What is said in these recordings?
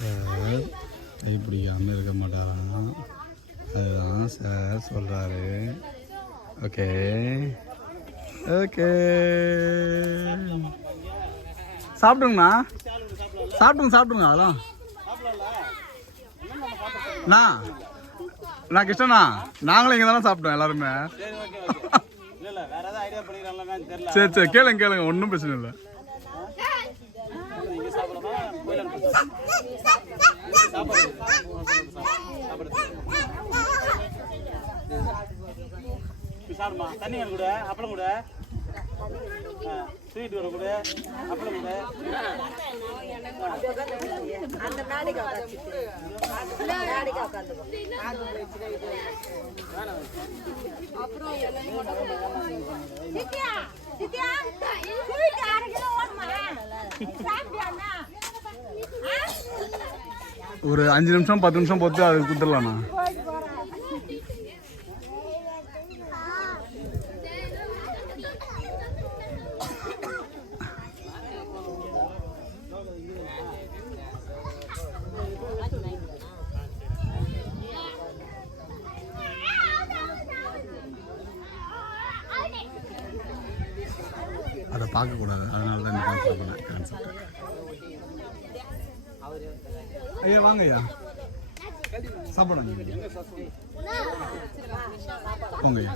Sir கை பிடிக்காமல் இருக்க மாட்டாராம், அதுதான் சார் சொல்கிறாரு. ஓகே ஓகே, சாப்பிடுங்கண்ணா, சாப்பிடுங்க அதான். நான் கிருஷ்ணண்ணா, நாங்களும் இங்கே தானே சாப்பிட்டோம் எல்லாருமே. சரி கேளுங்க, ஒன்றும் பிரச்சனை இல்லை. தண்ணி கூட, அப்பளம் கூட, ஸ்வீட் வர கூட, அப்பளம் கூட. ஒரு 5 நிமிஷம் 10 நிமிஷம் பொறுத்து அது கொடுத்துடலாண்ணா. அதை பார்க்கக்கூடாது, அதனால தான் கேன்சல் பண்ணேன். ஐயா வாங்க ஐயா, சாப்பிடுங்க உங்க ஐயா.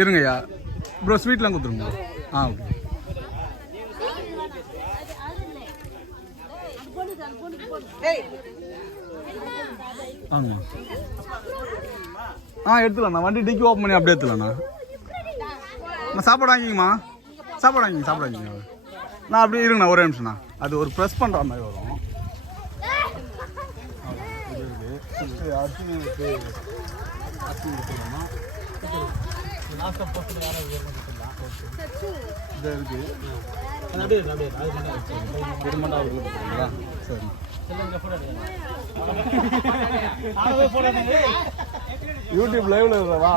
இருங்கய்யா ப்ரோ, ஸ்வீட்லாம் கொடுத்துருங்க. ஓகே வாங்கம்மா. எடுத்துக்கலாண்ணா, வண்டி டிக்கி ஓப்பன் பண்ணி அப்படியே எடுத்துக்கலாண்ணா. சாப்பாடு வாங்கிங்கம்மா, சாப்பாடு வாங்கிங்க. நான் அப்படியே இருங்கண்ணா, ஒரே நிமிஷம்ண்ணா. அது ஒரு ப்ரெஸ் பண்ணுற மாதிரி வரும். யூடியூப் லைவ்ல வா,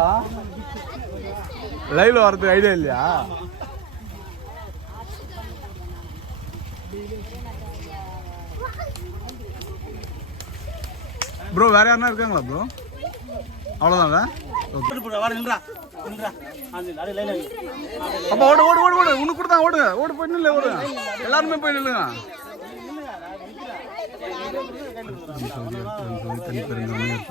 லைவ்ல வரதுக்கு ஐடியா இல்லையா ப்ரோ? வேற யாருன்னா இருக்காங்களா ப்ரோ? அவ்வளோதான். அப்போ ஓடு உனக்கு கொடுத்தா ஓடு போய் நில்ல, எல்லாருமே போய் நில்லுங்க. தனி பெருங்காயம்